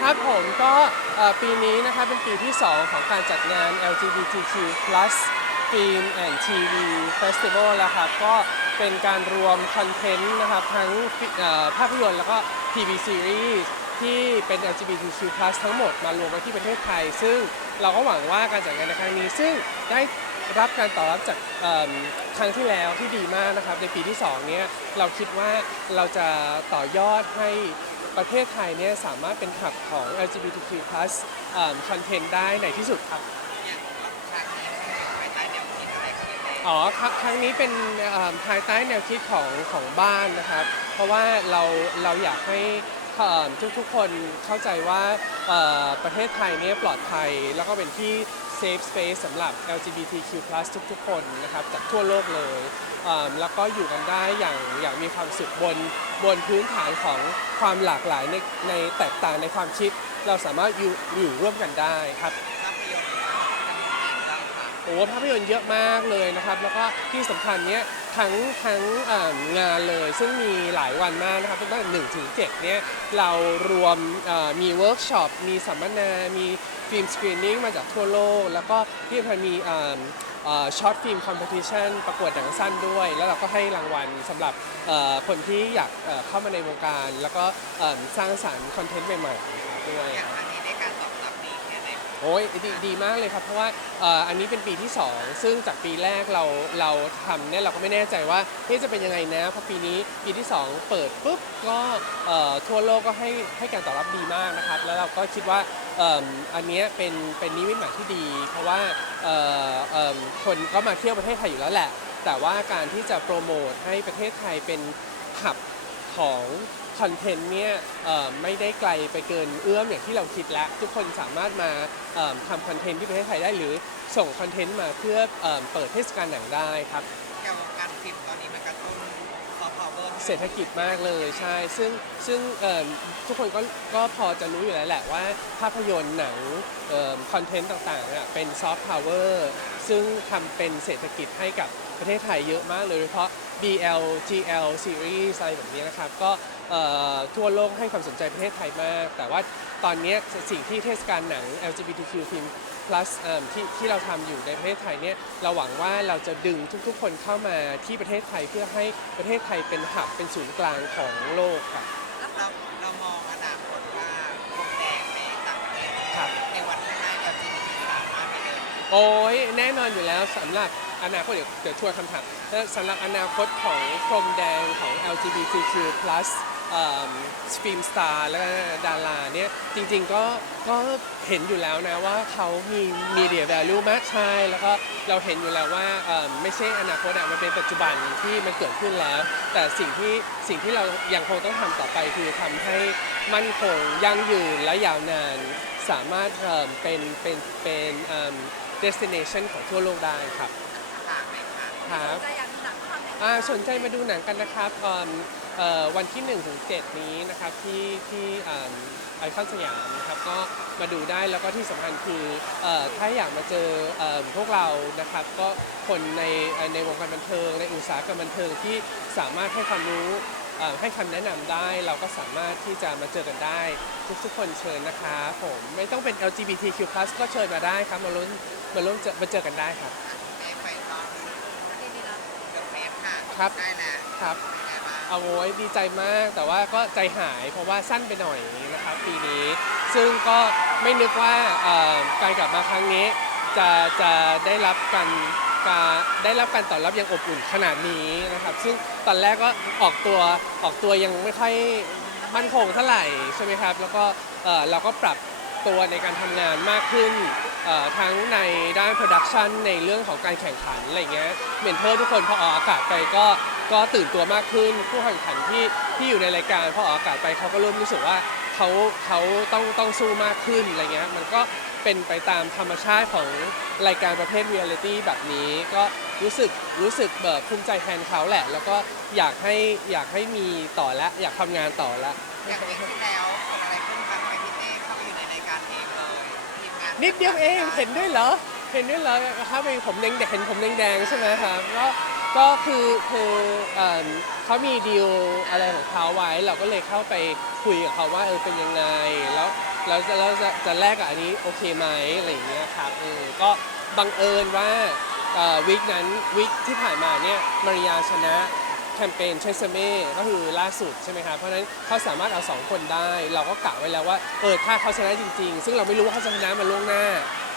ครับผมก็เอ่อปีนี้นะครับเป็นปีที่ 2 ของการจัดงาน LGBTQ+ Film and TV Festival แล้วครับก็เป็นการรวมคอนเทนต์นะครับทั้งภาพยนตร์แล้วก็ TV Series ที่เป็น LGBTQ+ ทั้งหมดมารวมไว้ที่ประเทศไทย ซึ่งเราก็หวังว่าการจัดงานในครั้งนี้ซึ่งได้ รับการตอบรับจากเอิ่มครั้งที่แล้วที่ดีมากนะครับ ในปีที่2เนี้ยเราคิดว่าเราจะต่อยอดให้ประเทศไทยเนี่ยสามารถเป็นขับของ LGBTQ+ คอนเทนต์ได้ในที่สุดครับ อ๋อครั้งครั้งนี้เป็นเอ่อภายใต้แนวคิดของของบ้านนะครับ เพราะว่าเราเราอยากให้ทุกทุกๆคนเข้าใจว่าเอ่อประเทศไทยเนี่ยปลอดภัย แล้วก็เป็นที่ safe space สำหรับ LGBTQ+ ทุกๆ คนนะครับจากทั่วโลกเลยเอิ่มแล้วก็อยู่กันได้อย่างอย่างมีความสุขบนบนพื้นฐานของความหลากหลายในในแตกต่างในความคิด เราสามารถอยู่อยู่ร่วมกันได้ครับโอ้ภาพยนตร์เยอะมากเลยนะครับ แล้วก็ที่สำคัญเนี้ย ทั้งทั้งงานเลย ซึ่งมีหลายวันมากนะครับตั้งแต่หนึ่งถึงเจ็ดเนี้ยเรารวมมีเวิร์กช็อปมีสัมมนา มีฟิล์มสกรีนนิ่งมาจากทั่วโลก แล้วก็ที่สำคัญมีช็อตฟิล์มคอมเพติชันประกวดหนังสั้นด้วย แล้วเราก็ให้รางวัลสำหรับคนที่อยากเข้ามาในวงการ แล้วก็สร้างสรรค์คอนเทนต์ใหม่ๆด้วย โอ้ยดีดีมากเลยครับ เพราะว่าเอ่ออันนี้เป็นปีที่ 2 ซึ่งจากปีแรกเราเราทำเนี่ยเราก็ไม่แน่ใจว่าเฮ้ยจะเป็นยังไงนะเพราะปีนี้ปีที่ 2 เปิดปุ๊บก็เอ่อทั่วโลกก็ให้ให้การตอบรับดีมากนะครับ แล้วเราก็คิดว่าเอิ่มอันเนี้ยเป็นเป็นนิมิตหมายที่ดี เพราะว่าเอ่อเอิ่มคนก็มาเที่ยวประเทศไทยอยู่แล้วแหละ แต่ว่าการที่จะโปรโมทให้ประเทศไทยเป็นขับของ คอนเทนต์เนี่ยเอ่อไม่ได้ไกลไปเกินเอื้อมอย่างที่เราคิดแล้ว ทุกคนสามารถมาเอิ่มทำคอนเทนต์ที่ประเทศไทยได้หรือส่งคอนเทนต์มาเพื่อเอิ่มเปิดเทศกาลหนังได้ครับการฟิล์มตอนนี้มันกระตุ้นซอฟต์พาวเวอร์เศรษฐกิจมากเลยใช่ซึ่งซึ่งเอิ่มทุกคนก็ก็พอจะรู้อยู่แล้วแหละว่าภาพยนตร์หนังคอนเทนต์ต่างๆอะเป็นซอฟต์พาวเวอร์ซึ่งทำเป็นเศรษฐกิจให้กับประเทศไทยเยอะมากเลยโดยเฉพาะ BL GL series อะไรแบบนี้นะครับ ก็ เอ่อทั่วโลกให้ความสนใจประเทศไทยมาก แต่ว่าตอนเนี้ยสิ่งที่เทศกาลหนัง LGBTQ film plus เอิ่มที่ที่เราทำอยู่ในประเทศไทยเนี่ยเราหวังว่าเราจะดึงทุกๆ คนเข้ามาที่ประเทศไทยเพื่อให้ประเทศไทยเป็นหับเป็นศูนย์กลางของโลกครับเราเรามองอนาคตว่าพรมแดงในต่างประเทศครับ ในวันข้างหน้า LGBT สามารถไปเดินโอ้ยแน่นอนอยู่แล้วสำหรับอนาคตเดี๋ยวเดี๋ยวทวนคำถามแล้วสำหรับอนาคตของพรมแดงของ LGBTQ+ ส ฟิล์มสตาร์และดาราเนี่ยจริงๆก็ก็เห็นอยู่แล้วนะว่าเขามีมีเดีย value มากใช่แล้วก็เราเห็นอยู่แล้วว่าเอิ่มไม่ใช่อนาคตอะมันเป็นปัจจุบันที่มันเกิดขึ้นแล้ว แต่สิ่งที่สิ่งที่เรายังคงต้องทำต่อไปคือทำให้มั่นคงยั่งยืนและยาวนาน สามารถเอิ่มเป็นเป็นเป็นเอิ่ม destination ของทั่วโลกได้ครับฝากเลยค่ะครับจะอยากดูหนังก็ทำในอ่าสนใจมาดูหนังกันนะครับตอน เอ่อวันที่1ถึง7นี้นะครับที่ที่ไอคอนสยามนะครับก็มาดูได้แล้วก็ที่สำคัญคือเอ่อถ้าอยากมาเจอเอ่อพวกเรานะครับก็คนในในวงการบันเทิง ในอุตสาหกรรมบันเทิงที่สามารถให้ความรู้เอ่อให้คำแนะนำได้ เราก็สามารถที่จะมาเจอกันได้ ทุกๆคนเชิญนะคะผมไม่ต้องเป็น LGBTQ+ ก็เชิญมาได้ครับมาลุ้นมาลุ้นเจอมาเจอกันได้ครับ เอฟไปตอน ดีดีนะ เดอะเฟส ครับได้แล้วครับเป็นไงบ้างเอาโว้ยดีใจมากแต่ว่าก็ใจหายเพราะว่าสั้นไปหน่อยนะครับปีนี้ ซึ่งก็ไม่นึกว่าเอ่อการกลับมาครั้งนี้ จะจะได้รับการการได้รับการตอบรับอย่างอบอุ่นขนาดนี้นะครับ ซึ่งตอนแรกก็ออกตัวออกตัวยังไม่ค่อยมั่นคงเท่าไหร่ใช่ไหมครับ แล้วก็เอ่อเราก็ปรับ ตัวในการทำงานมากขึ้นทั้งในด้านโปรดักชันในเรื่องของการแข่งขันอะไรเงี้ยเมนเทอร์ทุกคนพอออกอากาศไปก็ก็ตื่นตัวมากขึ้น ผู้แข่งขันที่ที่อยู่ในรายการพอออกอากาศไปเขาก็เริ่มรู้สึกว่าเขาเขาต้องต้องสู้มากขึ้นอะไรเงี้ยมันก็เป็นไปตามธรรมชาติของรายการประเภทเรียลิตี้แบบนี้ก็รู้สึกรู้สึกแบบภูมิใจแทนเขาแหละ แล้วก็อยากให้อยากให้มีต่อและอยากทำงานต่อละอยางเด็กที่แล้ว นิดเดียวเองเห็นด้วยเหรอเห็นด้วยเหรอครับไอ้ผมแดงเห็นผมแดงๆใช่ไหมครับก็ก็คือคือเขามีดีลอะไรของเขาไว้เราก็เลยเข้าไปคุยกับเขาว่าเออเป็นยังไงแล้วเราจะเราจะจะแลกกับอันนี้โอเคไหมอะไรอย่างเงี้ยครับเออก็บังเอิญว่าอ่อวีคนั้นวีคที่ผ่านมาเนี่ยมาริยาชนะ แคมเปญเชสเม่ก็คือล่าสุดใช่ไหมครับเพราะฉะนั้นเขาสามารถเอาสองคนได้ เราก็กะไว้แล้วว่าเออถ้าเขาชนะจริง ๆ ซึ่งเราไม่รู้ว่าเขาจะชนะมาล่วงหน้า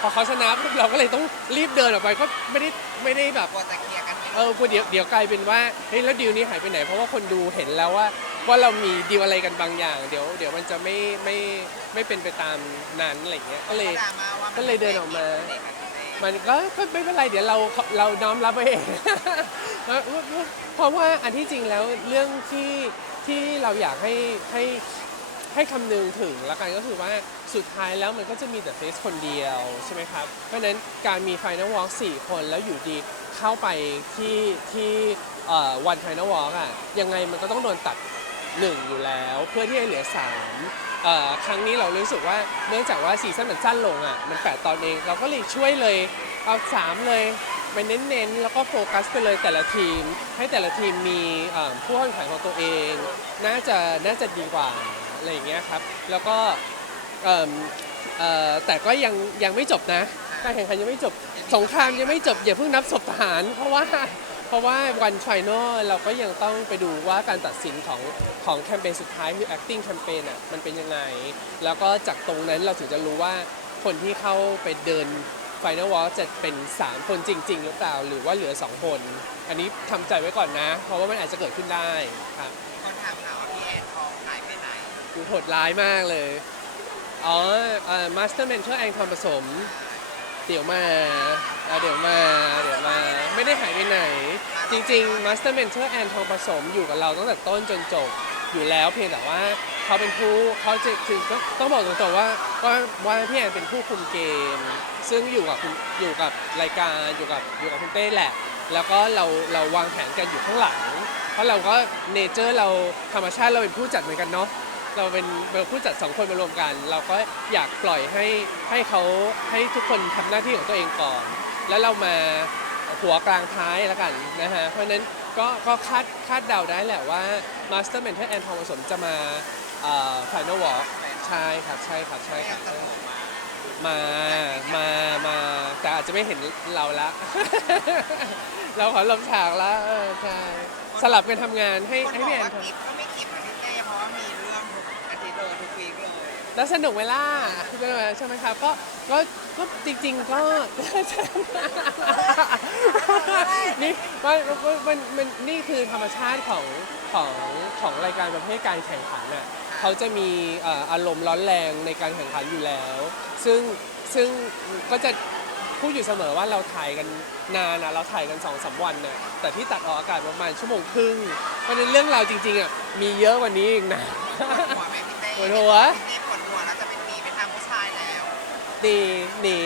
พอเขาชนะปุ๊บเราก็เลยต้องรีบเดินออกไปก็ไม่ได้ไม่ได้แบบ กลัวจะเคลียร์กันไม่เออพอเดี๋ยวเดี๋ยวกลายเป็นว่าเฮ้ยแล้วดีลนี้หายไปไหนเพราะว่าคนดูเห็นแล้วว่าว่าเรามีดีลอะไรกันบางอย่าง เดี๋ยวเดี๋ยวมันจะไม่ไม่ไม่เป็นไปตามนั้นอะไรอย่างเงี้ยก็เลยดราม่าว่าก็เลยเดินออกมาเด็กกับพี่เต้ มันก็ไม่เป็นไรเดี๋ยวเราเราน้อมรับไว้เอง เพราะว่าอันที่จริงแล้วเรื่องที่ที่เราอยากให้ให้ให้คำนึงถึงละกันก็คือว่าสุดท้ายแล้วมันก็จะมีแต่เฟสคนเดียวใช่ไหมครับ เพราะนั้นการมี Final Walk 4คนแล้วอยู่ดีเข้าไปที่ที่วัน Final Walk อะยังไงมันก็ต้องโดนตัด 1 อยู่แล้ว เพื่อที่จะเหลือ 3 เอ่อครั้งนี้เรารู้สึกว่าเนื่องจากว่าซีซั่นมันสั้นลงอะมัน8ตอนเองเราก็เลยช่วยเลยเอา3เลยไปเน้นๆ แล้วก็โฟกัสไปเลยแต่ละทีม ให้แต่ละทีมมีเอ่อผู้แข่งขันของตัวเอง น่าจะน่าจะดีกว่าอะไรอย่างเงี้ยครับแล้วก็เอิ่มเอ่อแต่ก็ยังยังไม่จบนะการแข่งขันยังไม่จบสงครามยังไม่จบอย่าเพิ่งนับศพทหาร เพราะว่า ราะว่าวันไฟนอลเราก็ยังต้องไปดูว่าการตัดสินของของแคมเปญสุดท้ายคือ acting แคมเปญอะมันเป็นยังไง แล้วก็จากตรงนั้นเราถึงจะรู้ว่าคนที่เข้าไปเดินไฟนอลวอลจะเป็น 3 คนจริง ๆ หรือเปล่าหรือว่าเหลือ 2 คน อันนี้ทำใจไว้ก่อนนะ เพราะว่ามันอาจจะเกิดขึ้นได้ครับคนถามหาว่าพี่แอนทองหายไปไหนดูโหดร้ายมากเลย อ๋อมาสเตอร์เมนเทอร์แองทองผสม เดี๋ยวมา เอาเดี๋ยวมาเดี๋ยวมาไม่ได้หายไปไหน จริงๆ Master Mentor แอนทองผสมอยู่กับเราตั้งแต่ต้นจนจบอยู่แล้วเพียงแต่ว่าเขาเป็นผู้เขาจะคือก็ต้องบอกตรงๆว่าว่าว่าพี่แอนเป็นผู้คุมเกม ซึ่งอยู่กับคุณอยู่กับรายการอยู่กับอยู่กับคุณเต้แหละ แล้วก็เราเราวางแผนกันอยู่ข้างหลัง เพราะเราก็เนเจอร์เราธรรมชาติเราเป็นผู้จัดเหมือนกันเนาะเราเป็นเป็นผู้จัดสองคนมารวมกัน เราก็อยากปล่อยให้ให้เขาให้ทุกคนทำหน้าที่ของตัวเองก่อน แล้วเรามาหัวกลางท้ายแล้วกันนะฮะ เพราะฉะนั้นก็ก็คาดคาดเดาได้แหละว่า Master Mentor แอนทองผสมจะมาเอ่อ Final Walk ใช่ครับใช่ครับใช่ไม่คยรัอบมจะส่งมามามามาแต่อาจจะไม่เห็นเราละ เราขอลมฉากละเออใช่สลับกันทำงานให้คนให้บอกพี่แอนว่าทำกิฟก็ไม่กิฟกับพี่เต้เพราะว่ามีเรื่องทุกอาทิตย์เลยทุกวีคเลยแล้วสนุกไหมล่ะใช่ไหมครับก็ก็ ก็จริง ๆ ก็ นี่มันมันมันมันนี่คือธรรมชาติของของของรายการประเภทการแข่งขันน่ะเขาจะมีเอ่ออารมณ์ร้อนแรงในการแข่งขันอยู่แล้ว ซึ่งซึ่งก็จะพูดอยู่เสมอว่าเราถ่ายกันนานนะเราถ่ายกันสองสามวันน่ะแต่ที่ตัดออกอากาศประมาณชั่วโมงครึ่งเพราะฉะนั้นเรื่องราวจริงๆอะมีเยอะกว่านี้อีกนะ ปวดหัวไหมพี่เต้ปวดหัว พี่เต้ปวด หนีหนี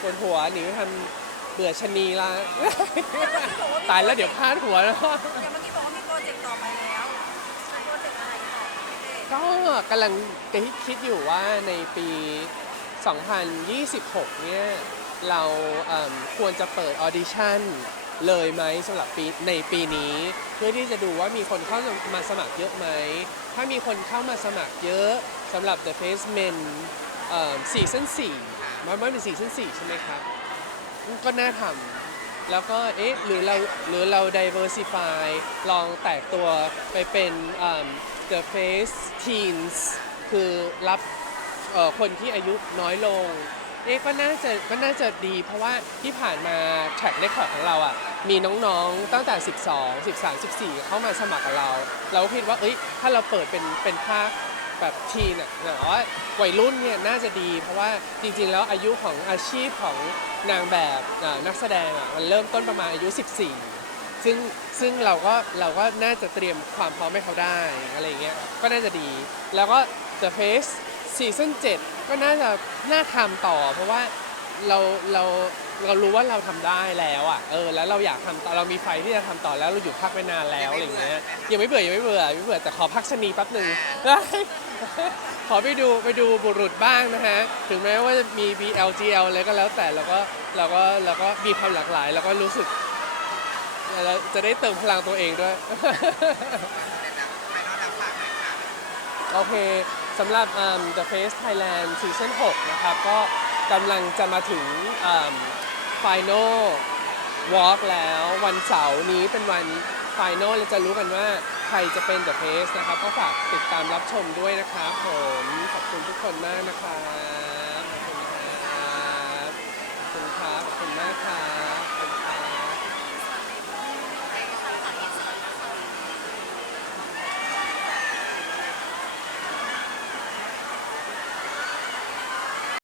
ปวดหัวหนีไปทำเบื่อชะนีละ ตายแล้วเดี๋ยวพลาดหัวแล้วอย่างเมื่อกี้บอกว่ามีโปรเจกต์ต่อไปแล้วโปรเจกต์อะไรต่อพี่เต้ก็กำลังคิดอยู่ว่าในปี 2026 เนี่ย เราเอิ่มควรจะเปิดออดิชั่นเลยไหมสำหรับปีในปีนี้ เพื่อที่จะดูว่ามีคนเข้ามาสมัครเยอะไหม ถ้ามีคนเข้ามาสมัครเยอะสำหรับ The Face Men ซีซั่น4 มันไม่เป็นซีซั่น4ใช่ไหมครับ ก็น่าทำแล้วก็เอ๊ะหรือเราหรือเรา diversify ลองแตกตัวไปเป็น the face teens คือรับคนที่อายุน้อยลง เอ๊ะก็น่าจะก็น่าจะดี เพราะว่าที่ผ่านมา track record ของเราอะมีน้องๆตั้งแต่ 12 13 14 เข้ามาสมัครกับเรา เราคิดว่าเอ้ยถ้าเราเปิดเป็นเป็นภาค แบบทีน่ะแบบว่าวัยรุ่นเนี่ยน่าจะดี เพราะว่าจริงๆ แล้วอายุของอาชีพของนางแบบอ่านักแสดงอะมันเริ่มต้นประมาณอายุ 14 ซึ่งซึ่งเราก็เราก็น่าจะเตรียมความพร้อมให้เขาได้อะไรอย่างเงี้ยก็น่าจะดี แล้วก็ The Face ซีซั่น7ก็น่าจะน่าทำต่อ เพราะว่าเราเราเรารู้ว่าเราทำได้แล้วอะเออแล้วเราอยากทำต่อเรามีไฟที่จะทำต่อแล้วเราหยุดพักไปนานแล้วอะไรอย่างเงี้ยยังไม่เบื่อยังไม่เบื่อยังไม่เบื่อแต่ขอพักชะนีแป๊บหนึ่งได้ ขอไปดูไปดูบุรุษบ้างนะฮะ ถึงแม้ว่าจะมี BLGL อะไรก็แล้วแต่เราก็เราก็เราก็มีความหลากหลาย แล้วก็รู้สึกจะได้เติมพลังตัวเองด้วย โอเคสำหรับ um, The Face Thailand Season 6 นะครับ ก็กำลังจะมาถึง um, Final Walk แล้ววันเสาร์นี้เป็นวัน Final เราจะรู้กันว่า ใครจะเป็นเดอะเฟสนะครับ ก็ฝากติดตามรับชมด้วยนะครับผม ขอบคุณทุกคนมากนะครับ ขอบคุณครับ ขอบคุณครับ ขอบคุณมากครับ